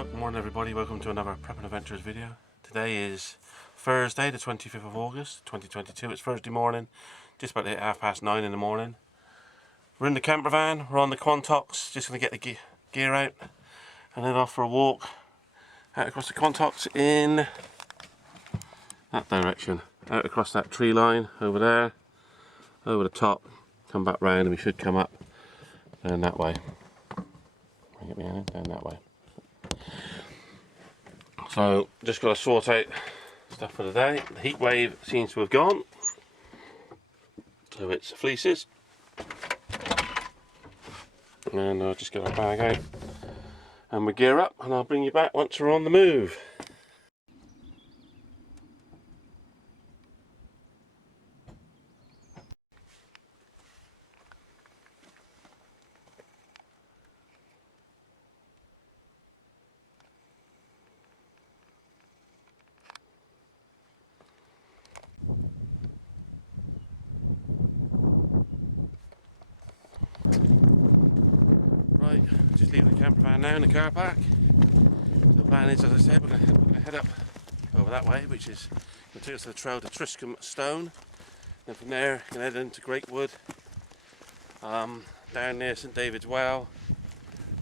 Well, good morning everybody, welcome to another Prep and Adventures video. Today is Thursday the 25th of August 2022. It's Thursday morning, just about 9:30 in the morning. We're in the camper van, we're on the Quantocks, just going to get the gear out and then off for a walk out across the Quantocks in that direction. Out across that tree line over there, over the top, come back round and we should come up down that way. Get me down that way. So just got to sort out stuff for the day. The heat wave seems to have gone, so it's fleeces, and I'll just get our bag out and we gear up, and I'll bring you back once we're on the move. Right, just leaving the camper van now in the car park. So the plan is, as I said, we're going to head up over that way, which is going to take us to the trail to Tristram Stone. Then from there, we're going to head into Great Wood, down near St David's Well,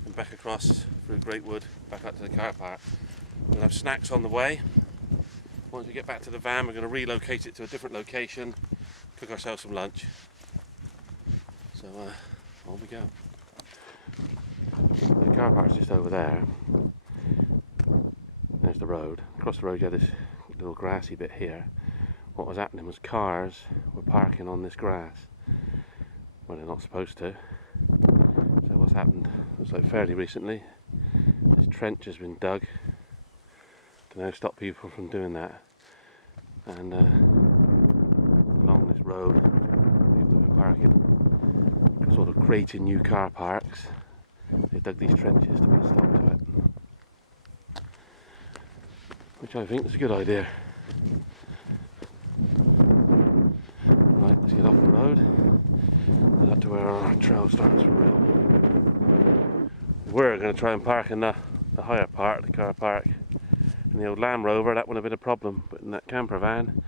and back across through Great Wood, back up to the car park. We'll have snacks on the way. Once we get back to the van, we're going to relocate it to a different location, cook ourselves some lunch. So, on we go. The car park's just over there. There's the road. Across the road you had this little grassy bit here. What was happening was cars were parking on this grass when they're not supposed to. So what's happened, looks like fairly recently, this trench has been dug to now stop people from doing that. And along this road, people have been parking, sort of creating new car parks. They dug these trenches to put a stop to it, which I think is a good idea. Right, let's get off the road and up to where our trail starts for real. We're going to try and park in the higher part, the car park. In the old Land Rover, that wouldn't have been a problem, but in that camper van,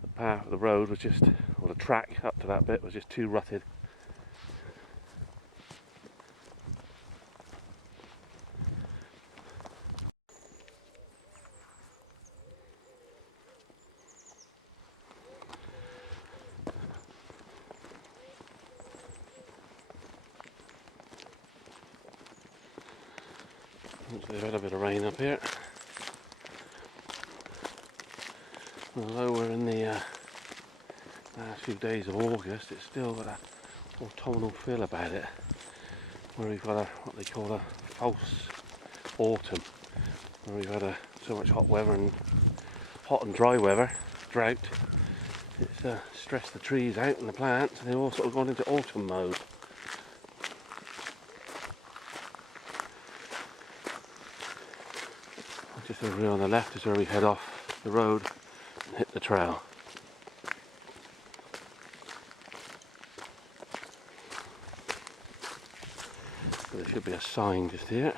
the path, the road was just, or the track up to that bit was just too rutted. They've had a bit of rain up here. Although we're in the last few days of August, it's still got an autumnal feel about it, where we've got what they call a false autumn, where we've had so much hot weather and hot and dry weather, drought. It's stressed the trees out and the plants, and they've all sort of gone into autumn mode. Just over here on the left is where we head off the road and hit the trail. So there should be a sign just here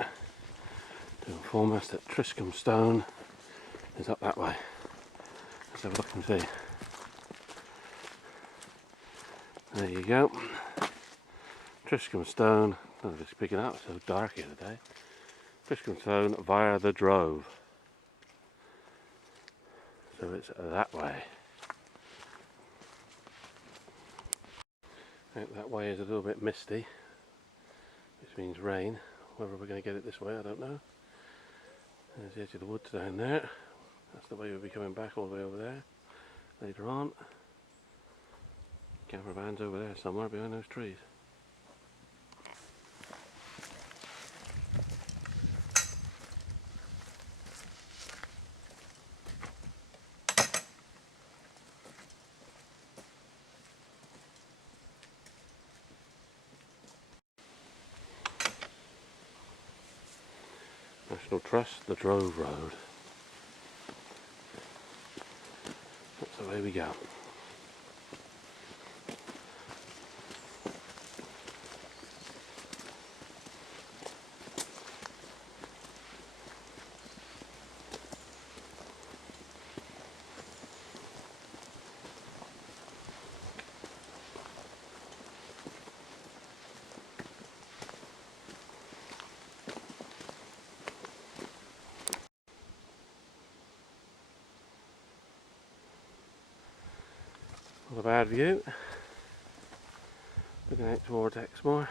to inform us that Tristram Stone is up that way. Let's have a look and see. There you go. Tristram Stone. Oh, it's picking up, it's so dark here today. Tristram Stone via the Drove. So it's that way. Out that way is a little bit misty, which means rain. Whether we're going to get it this way, I don't know. There's the edge of the woods down there. That's the way we'll be coming back all the way over there later on. Camper van's over there somewhere behind those trees. National Trust, the Drove Road. That's the way we go. Not a bad view. Looking out towards Exmoor.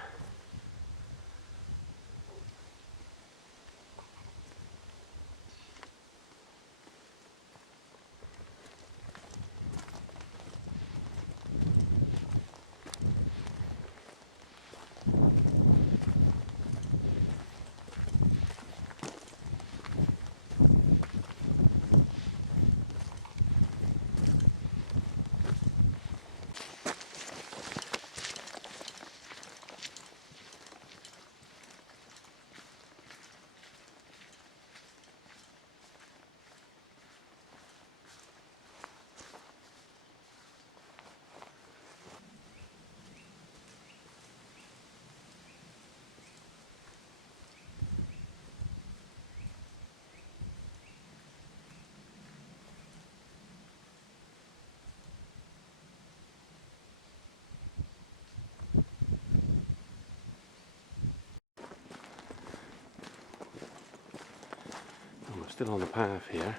And we're still on the path here.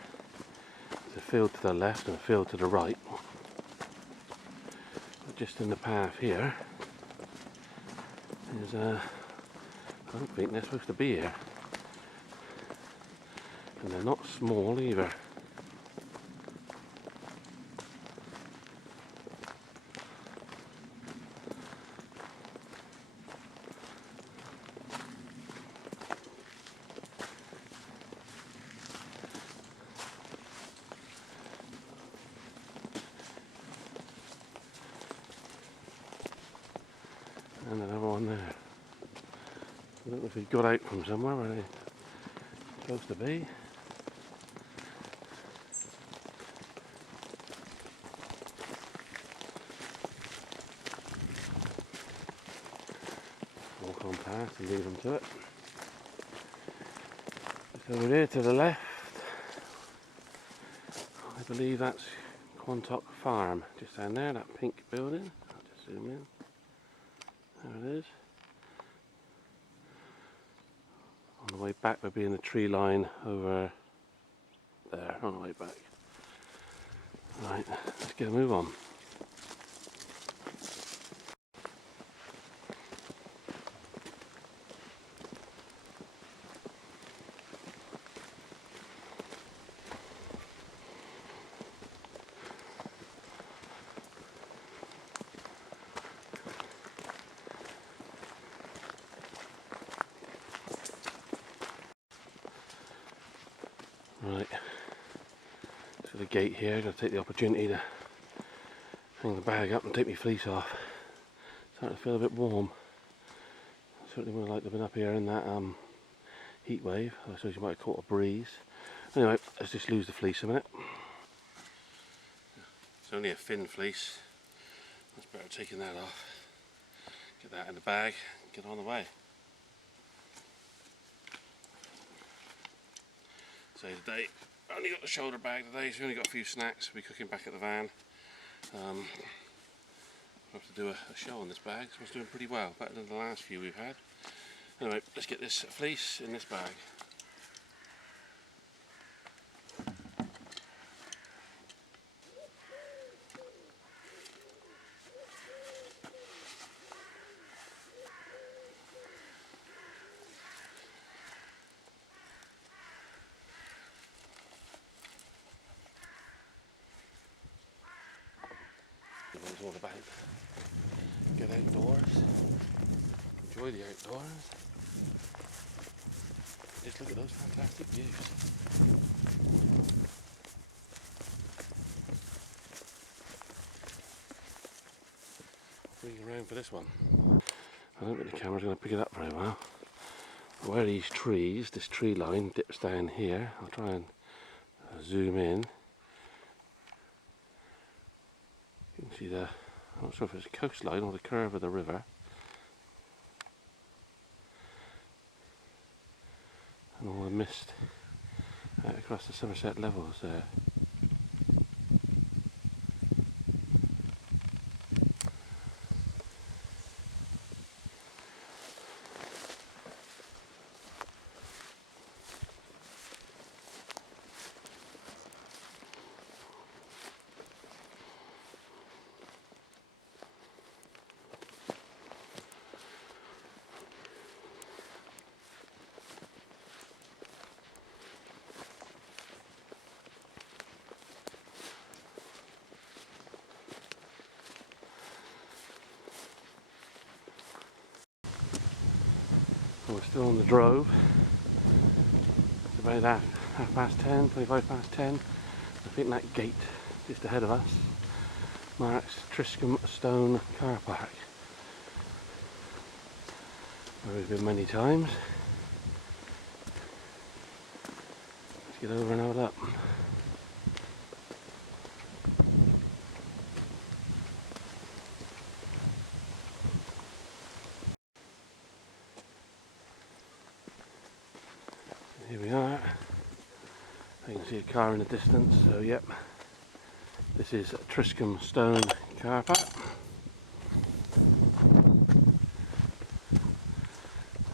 There's a field to the left and a field to the right. But just in the path here is I don't think they're supposed to be here. And they're not small either. And another one there. I don't know if he got out from somewhere where they're supposed to be. Walk on past and leave them to it. Just over there to the left, I believe that's Quantock Farm. Just down there, that pink building. I'll just zoom in. There it is. On the way back we'll be in the tree line over there, on the way back. Right, let's get a move on. Right, so the gate here, I'm going to take the opportunity to hang the bag up and take my fleece off. Starting to feel a bit warm. Certainly would have liked to have been up here in that heat wave. I suppose you might have caught a breeze. Anyway, let's just lose the fleece a minute. It's only a thin fleece. That's better taking that off. Get that in the bag, get on the way. So today, I only got the shoulder bag today, so we only got a few snacks. We'll be cooking back at the van. I'll have to do a show on this bag, so it's doing pretty well, better than the last few we've had. Anyway, let's get this fleece in this bag. It's all about get outdoors, enjoy the outdoors, just look at those fantastic views. Bring you around for this one. I don't think the camera's going to pick it up very well. Where these trees, this tree line dips down here, I'll try and zoom in. You can see the, I'm not sure if it's a coastline or the curve of the river. And all the mist out across the Somerset levels there. We're still on the Drove. It's about half past 10, 25 past 10. I think that gate just ahead of us marks Truscombe Stone car park, where we've been many times. Let's get over and have a look. Here we are. I can see a car in the distance, so yep, this is Truscombe Stone car park.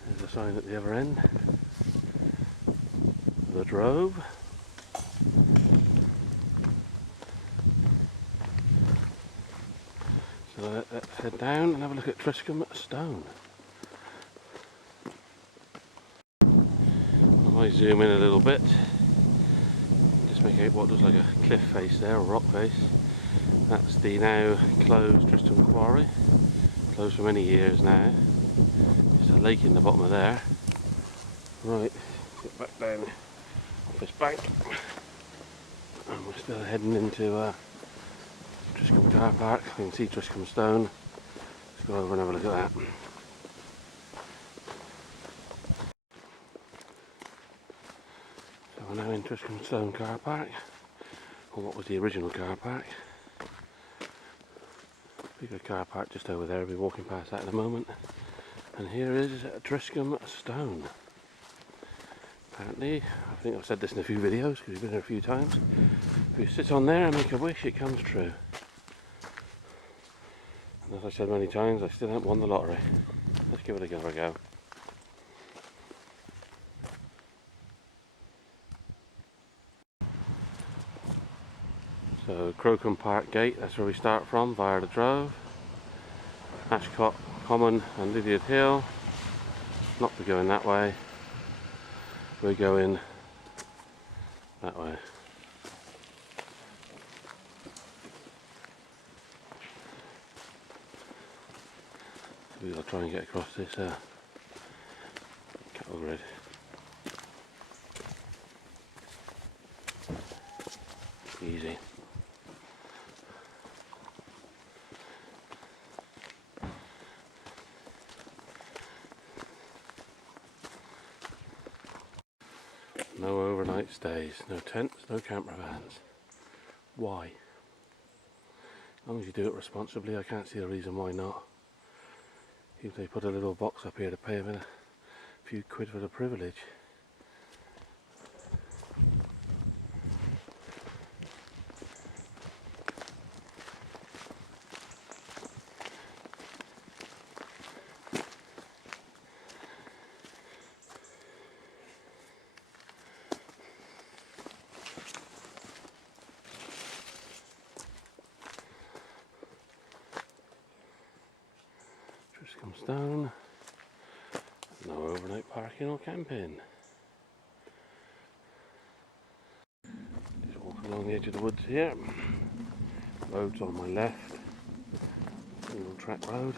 There's a sign at the other end, the Drove. So let's head down and have a look at Truscombe Stone. I might zoom in a little bit, just make out what looks like a cliff face there, or rock face. That's the now closed Truscombe Quarry, closed for many years now. There's a lake in the bottom of there. Right, get back down off this bank, and we're still heading into Truscombe car park. You can see Truscombe Stone. Let's go over and have a look at that. So we're now in Truscombe Stone car park, or what was the original car park. Bigger car park just over there. We'll be walking past that in a moment. And here is Truscombe Stone. Apparently, I think I've said this in a few videos because we've been here a few times. If you sit on there and make a wish, it comes true. And as I said many times, I still haven't won the lottery. Let's give it another go. So Crocombe Park Gate, that's where we start from via the Drove. Ashcott Common and Lydiard Hill. Not we're going that way. We're going that way. So we've got to try and get across this cattle grid. Easy. No overnight stays, no tents, no camper vans. Why? As long as you do it responsibly, I can't see a reason why not. Even if they put a little box up here to pay a few quid for the privilege. Truscombe Stone, no overnight parking or camping. Just walking along the edge of the woods here. Road's on my left, single track road.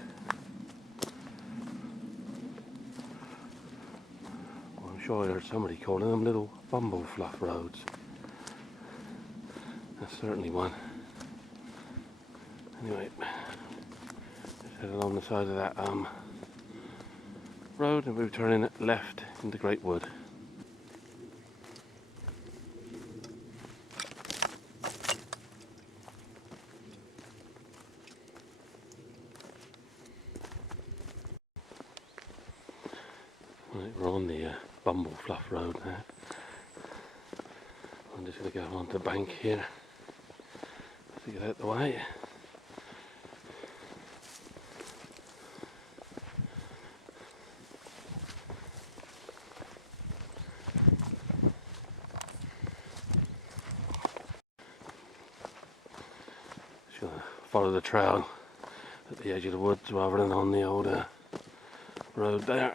Well, I'm sure I heard somebody calling them little bumble fluff roads. That's certainly one. Anyway, just head along the side of that road and we're turning left into Great Wood. Right, we're on the Bumble Fluff Road now. I'm just going to go onto the bank here to get out the way. Just going to follow the trail at the edge of the woods rather than on the old road there.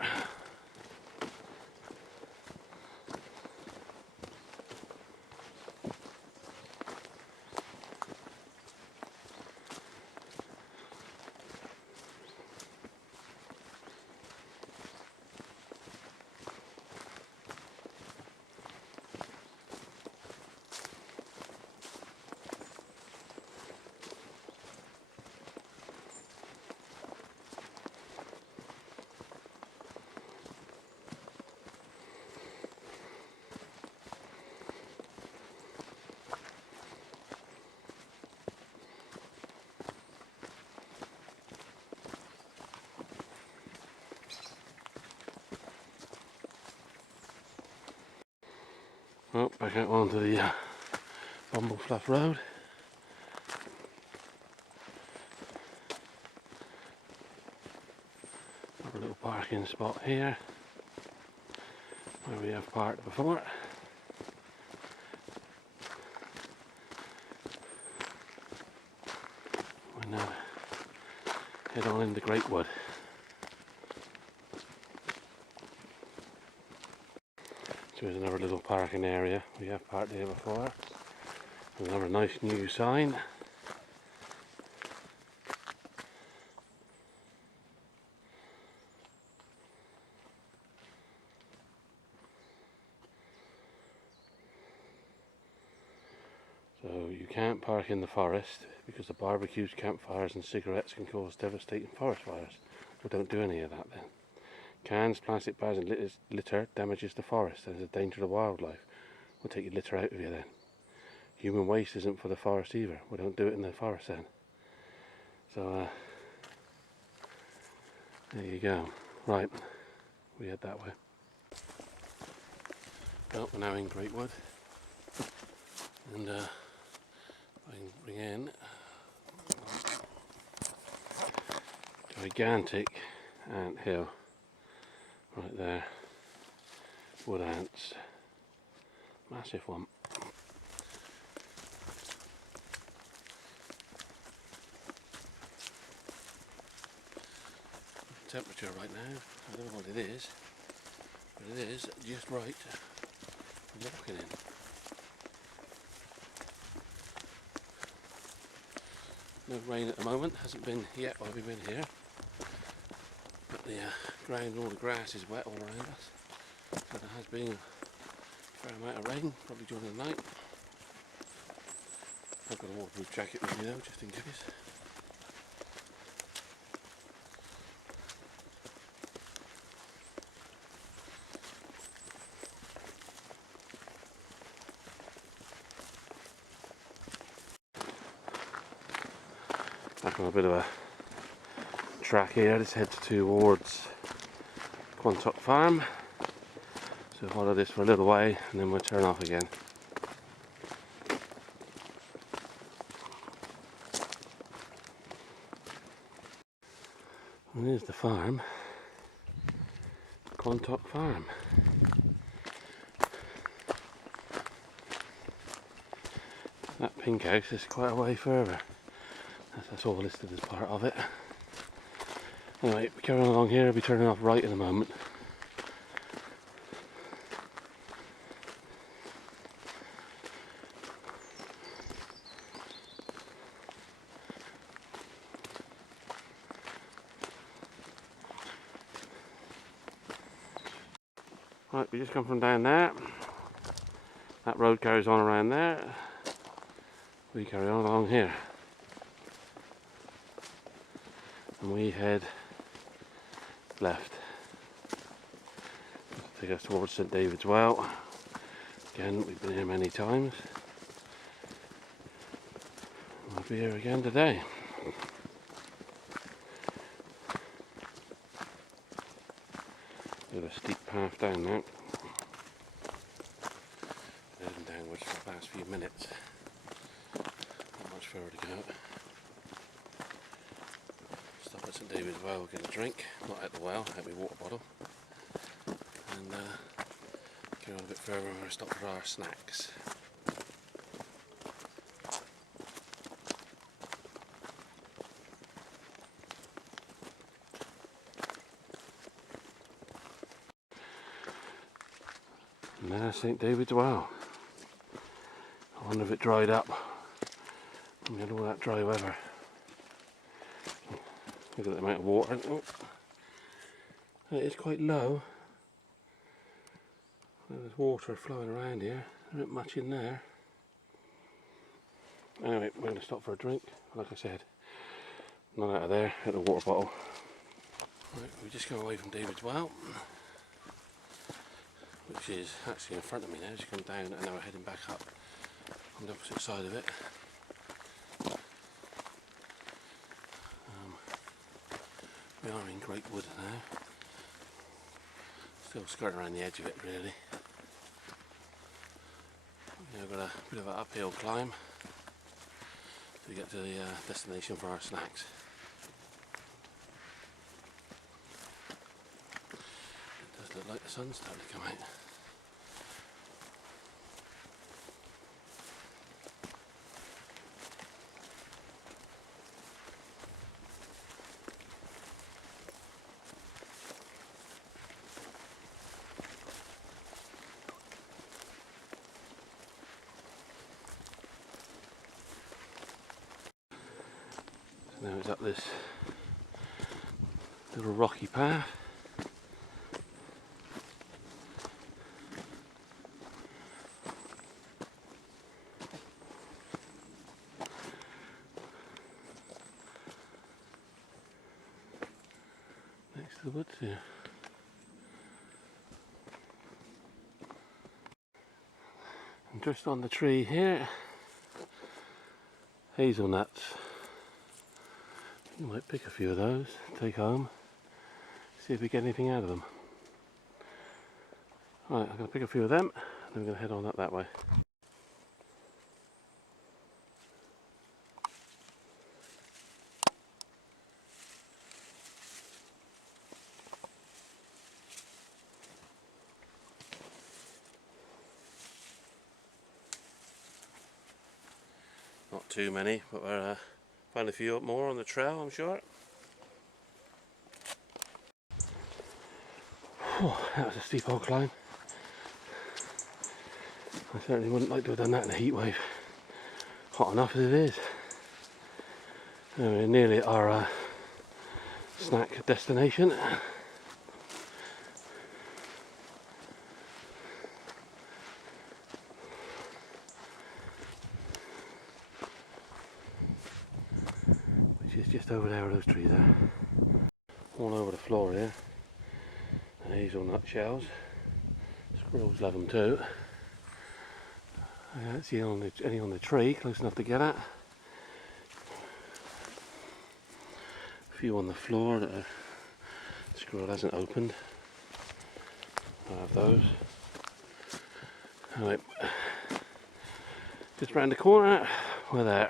Oh, back out onto the Bumblefluff Road. Have a little parking spot here where we have parked before. We'll now head on into Greatwood. So here's another little parking area. We have parked here before. There's another nice new sign. So you can't park in the forest because the barbecues, campfires and cigarettes can cause devastating forest fires. Well, don't do any of that then. Cans, plastic bags and litter damages the forest and is a danger to wildlife. We'll take your litter out of you then. Human waste isn't for the forest either. We don't do it in the forest then. So there you go. Right, we head that way. Well, we're now in Greatwood, and I can bring in gigantic ant hill right there. Wood ants, massive one. Temperature right now, I don't know what it is, but it is just right for walking in. No rain at the moment, hasn't been yet while we've been here, but the ground, all the grass is wet all around us, so there has been a fair amount of rain, probably during the night. I've got a waterproof jacket with me though, just in case. Back on a bit of a track here, this heads towards Quantock farm. So follow this for a little way and then we'll turn off again. And here's the farm, Quantock farm. That pink house is quite a way further. That's all listed as part of it. Anyway, we're carrying along here, I'll be turning off right in a moment. Right, we just come from down there. That road carries on around there. We carry on along here. And we head left. Take us towards St David's Well. Again, we've been here many times. We'll be here again today. There's a steep path down there. Heading downwards for the past few minutes. Not much further to go. Stop at St David's Well, get a drink. Not at the well, at my water bottle. And go on a bit further and we'll stop for our snacks. And there's St David's Well. I wonder if it dried up. We had all that dry weather. Look at the amount of water. Oh. It is quite low. There's water flowing around here. There isn't much in there. Anyway, we're going to stop for a drink. Like I said, not out of there, at the water bottle. Right, we just go away from David's Well, which is actually in front of me now. As you come down, and now we're heading back up on the opposite side of it. We are in Greatwood now. Still skirting around the edge of it really. Now we've got a bit of an uphill climb to get to the destination for our snacks. It does look like the sun's starting to come out. So now it's up this little rocky path. Next to the woods here. And just on the tree here, hazelnuts. You might pick a few of those, take home, see if we get anything out of them. Right, I'm going to pick a few of them, and then we're going to head on up that way. Not too many, but we'll find a few more on the trail, I'm sure. Oh, that was a steep old climb. I certainly wouldn't like to have done that in a heat wave. Hot enough as it is. We're nearly at our snack destination. Which is just over there where those trees are. All over the floor here. Hazelnut shells. Squirrels love them too. I don't see any on the tree close enough to get at. A few on the floor that the squirrel hasn't opened. I have those. Right. Just round the corner, we're there.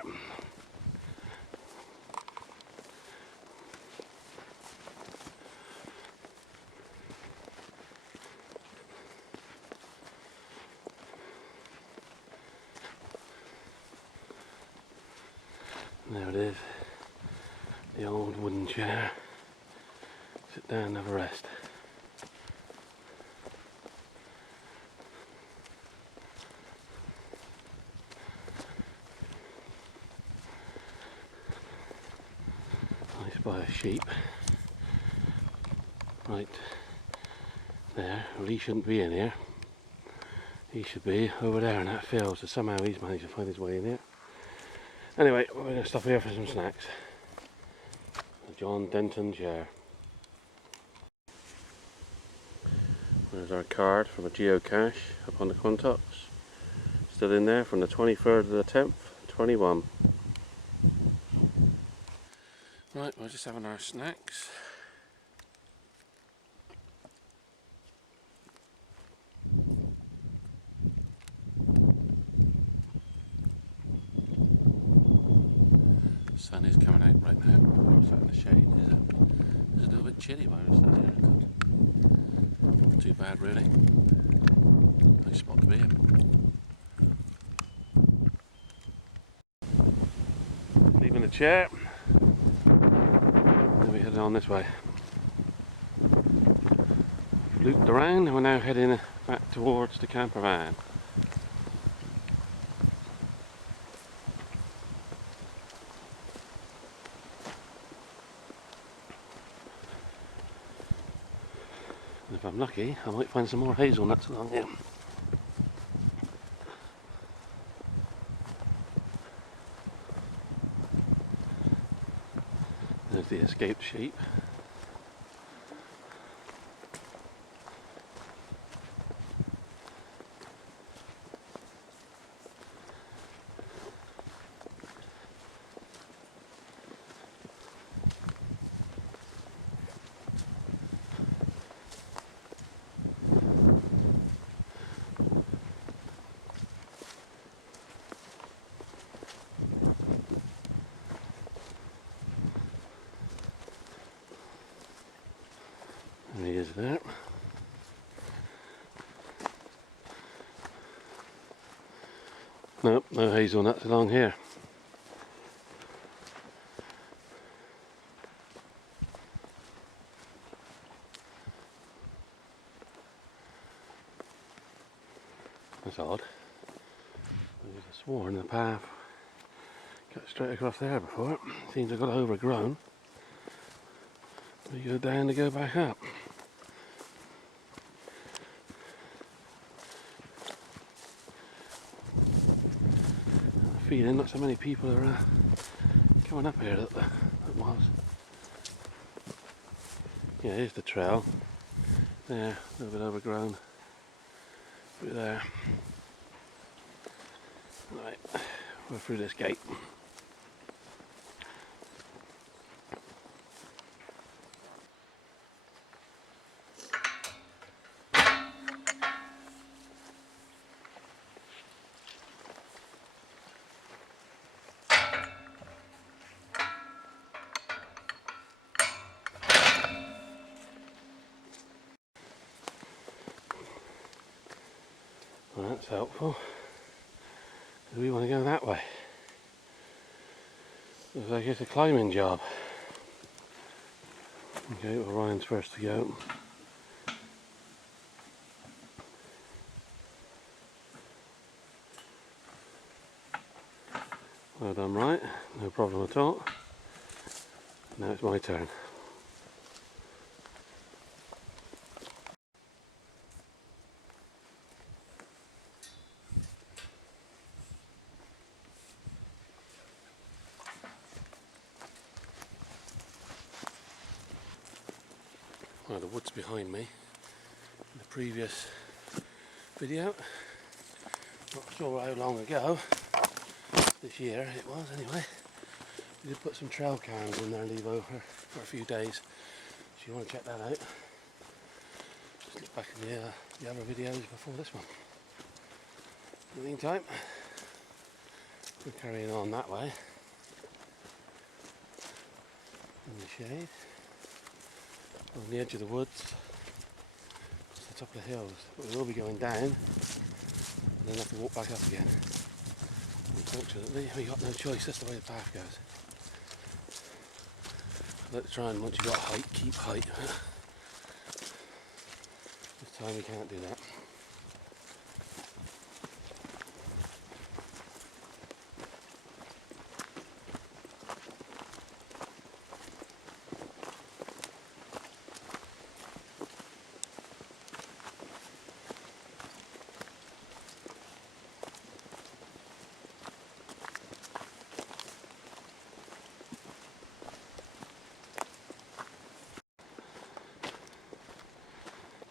There it is, the old wooden chair. Sit down and have a rest. Nice by a sheep. Right there, well, he shouldn't be in here. He should be over there in that field, so somehow he's managed to find his way in here. Anyway, we're going to stop here for some snacks. The John Denton chair. There's our card from a geocache up on the Quantocks. Still in there from the 23rd of the 10th, 21. Right, we're just having our snacks. The sun is coming out right now. We're sat in the shade. It's a little bit chilly while we're standing here. Not too bad really. Nice spot to be in. Leaving the chair. Then we're heading on this way. Looped around and we're now heading back towards the camper van. And if I'm lucky, I might find some more hazelnuts along here. There's the escaped sheep. Nope, no hazelnuts along here. That's odd. I could have sworn the path got straight across there before. Seems to have got overgrown. We go down to go back up. I have a feeling not so many people are coming up here that was. Yeah, here's the trail. There, a little bit overgrown. Through there. Right, we're through this gate. Well, that's helpful. We want to go that way. Looks like it's a climbing job. Okay, well, Ryan's first to go. Well done, right? No problem at all. Now it's my turn. Well, the wood's behind me. In the previous video, not sure how long ago, this year it was anyway, we did put some trail cams in there and leave over for a few days. If you want to check that out, just look back in the other videos before this one. In the meantime, we're carrying on that way, in the shade, on the edge of the woods, to the top of the hills. But we will be going down, and then have to walk back up again. Unfortunately, we got no choice, that's the way the path goes. Let's try and, once you've got height, keep height. This time we can't do that.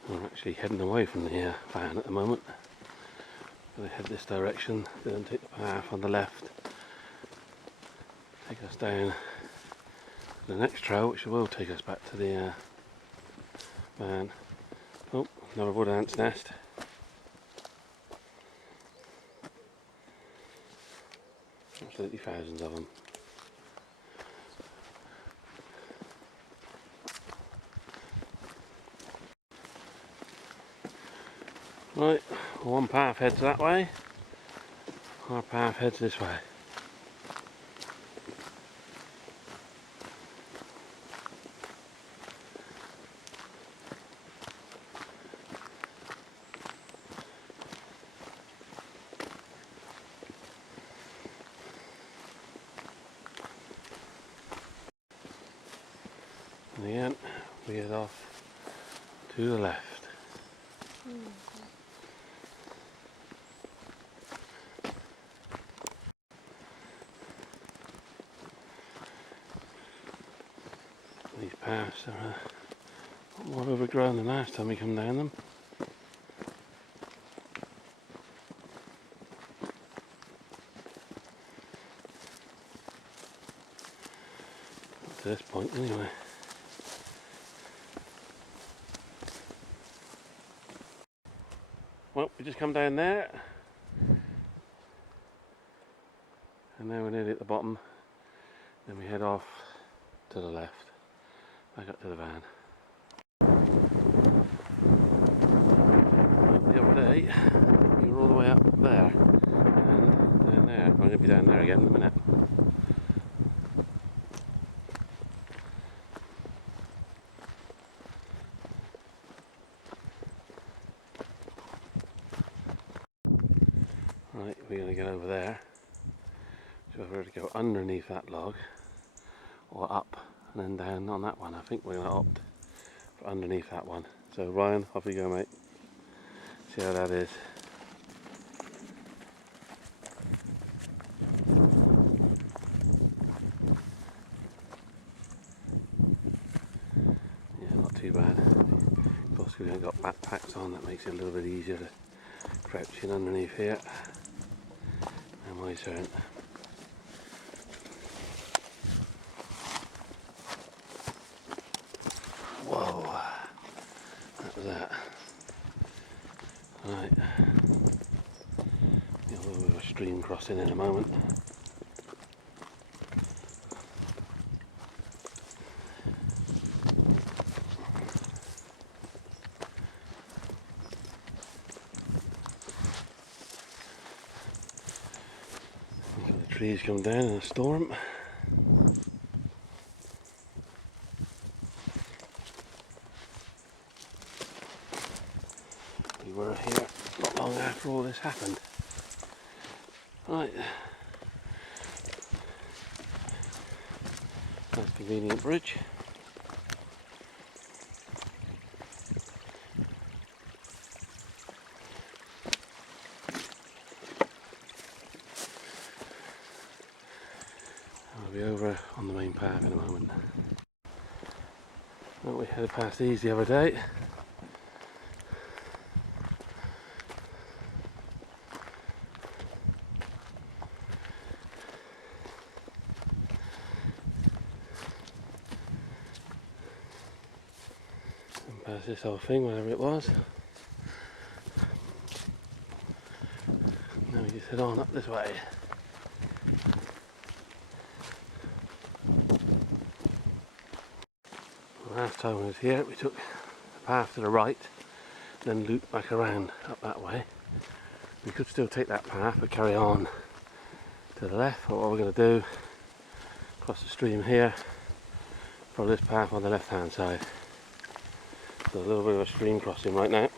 We're actually heading away from the van at the moment. Going to head this direction, then take the path on the left, take us down to the next trail, which will take us back to the van. Oh, another wood ant's nest. Absolutely thousands of them. Right, one path heads that way, our path heads this way. And again, we head off to the left. These paths are a lot more overgrown than last time we come down them. Up to this point anyway. Well, we just come down there, and now we're nearly at the bottom. Then we head off to the left, back up to the van. Well, the other day, we were all the way up there, and there. I'm going to be down there again in a minute. Right, we're going to get over there. So we're going to go underneath that log, or up and then down on that one. I think we're going to opt for underneath that one. So Ryan, off you go, mate. See how that is. Yeah, not too bad. Of course, we haven't got backpacks on, that makes it a little bit easier to crouch in underneath here. And my turn. Whoa, that was that. Right, a little bit of a stream crossing in a moment. The trees come down in a storm. We were here not long after all this happened. Right. Nice convenient bridge. I'll be over on the main path in a moment. Well, we headed past these the other day. And past this whole thing, whatever it was. Now we just head on up this way. Last time I was here, we took the path to the right, then looped back around up that way. We could still take that path, but carry on to the left. But what we're going to do, cross the stream here, follow this path on the left hand side. So a little bit of a stream crossing right now.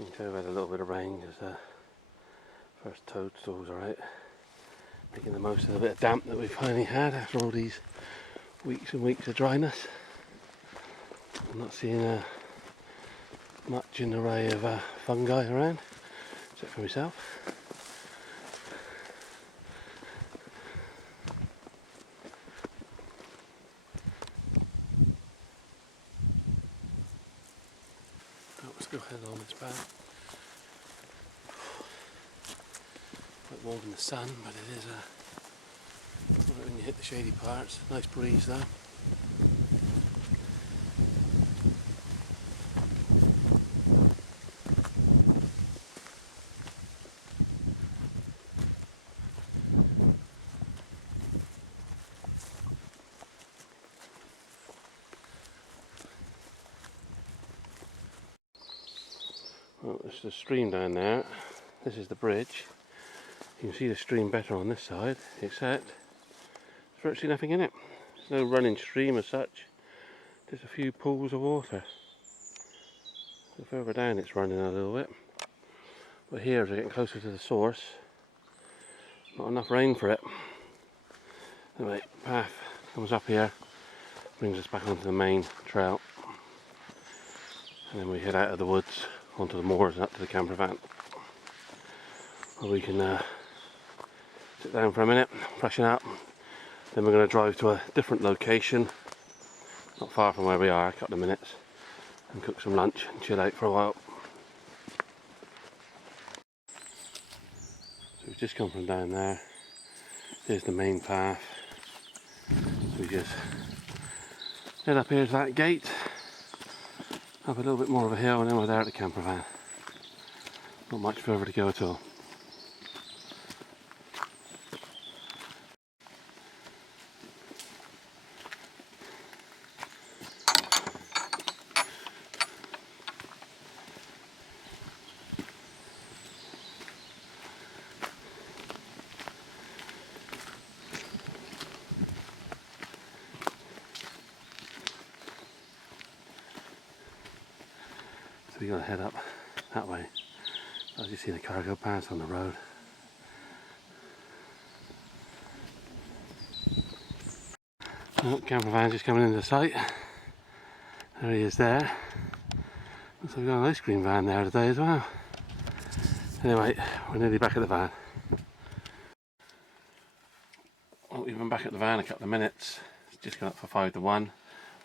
You can tell we've had a little bit of rain because the first toadstools are out, making the most of the bit of damp that we've finally had after all these weeks and weeks of dryness. I'm not seeing much in the array of fungi around, except for myself. Oh, we're still heading on this path. Quite warm in the sun, but it is when you hit the shady parts. Nice breeze though. Well, there's the stream down there. This is the bridge. You can see the stream better on this side, except there's virtually nothing in it. There's no running stream as such, just a few pools of water. So further down it's running a little bit, but here as we're getting closer to the source, not enough rain for it. Anyway, path comes up here, brings us back onto the main trail, and then we head out of the woods onto the moors and up to the camper van, where we can sit down for a minute, freshen up. Then we're going to drive to a different location, not far from where we are, a couple of minutes, and cook some lunch and chill out for a while. So we've just come from down there. Here's the main path. So we just head up here to that gate, up a little bit more of a hill, and then we're there at the camper van. Not much further to go at all. we've got to head up that way. I just see the car go past on the road. Oh, camper van just coming into the site. There he is there. Looks like we've got an ice cream van there today as well. Anyway, we're nearly back at the van. Well, we've been back at the van a couple of minutes. It's just gone up for 5 to 1.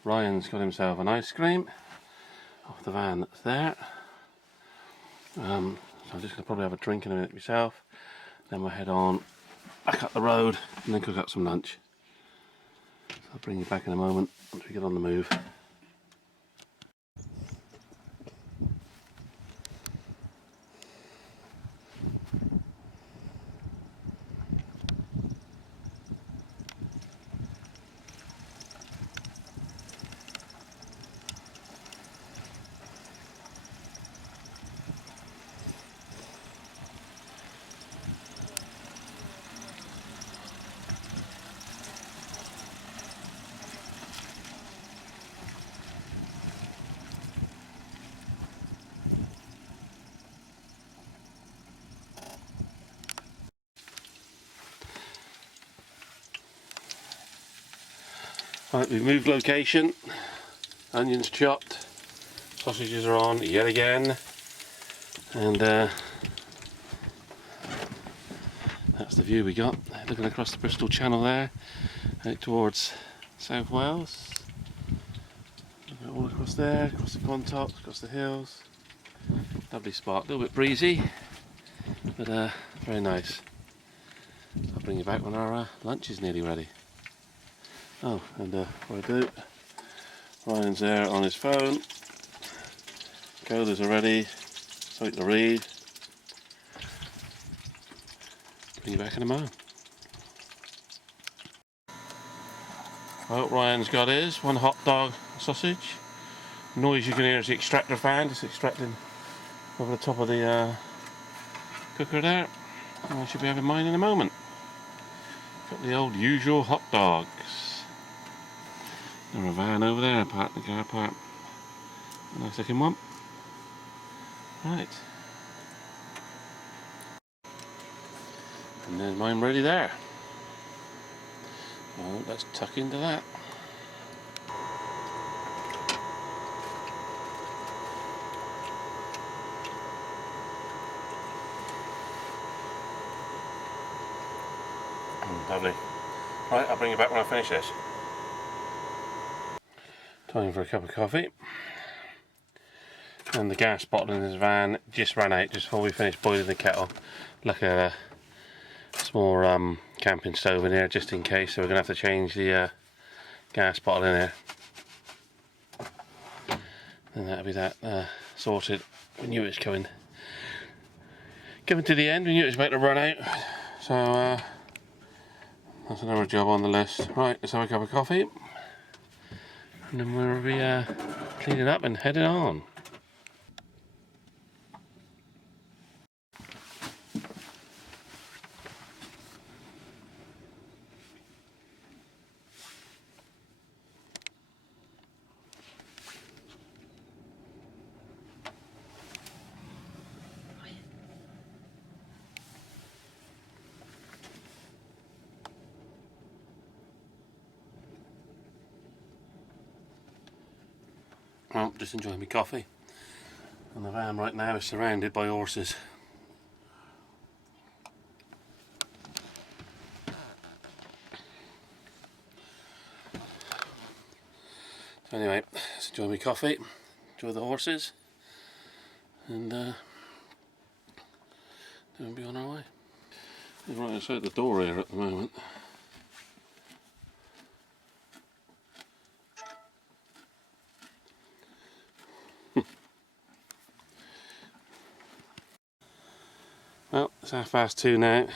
Ryan's got himself an ice cream off the van that's there. So I'm just going to probably have a drink in a minute myself. Then we'll head on back up the road and then cook up some lunch. So I'll bring you back in a moment once we get on the move. Right, we've moved location, onions chopped, sausages are on yet again, and that's the view we got, looking across the Bristol Channel there, out towards South Wales, all across there, across the Quantock, across the hills. Lovely spot, a little bit breezy, but very nice. So I'll bring you back when our lunch is nearly ready. Oh, and what I do, Ryan's there on his phone, Coda's already, something to read. Bring you back in a moment. Well, Ryan's got his, one hot dog sausage. Noise you can hear is the extractor fan, just extracting over the top of the cooker there. And I should be having mine in a moment. Got the old usual hot dogs. There's a van over there, parked in the car park. A nice looking one. Right. And there's mine ready there. Well, let's tuck into that. Lovely. Right, I'll bring you back when I finish this. Time for a cup of coffee. And the gas bottle in this van just ran out just before we finished boiling the kettle. Luckily I had a small camping stove in here just in case, so we're going to have to change the gas bottle in here. And that'll be that sorted. We knew it was coming to the end, we knew it was about to run out. So that's another job on the list. Right, let's have a cup of coffee. And then we'll be cleaning up and heading on. Well, just enjoying my coffee. And the van right now is surrounded by horses. So anyway, let's enjoy my coffee, enjoy the horses, and then we'll be on our way. We're right outside the door here at the moment. Well, it's 2:30 now.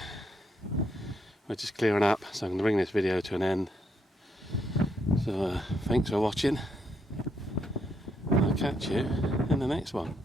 We're just clearing up, so I'm going to bring this video to an end. So thanks for watching, and I'll catch you in the next one.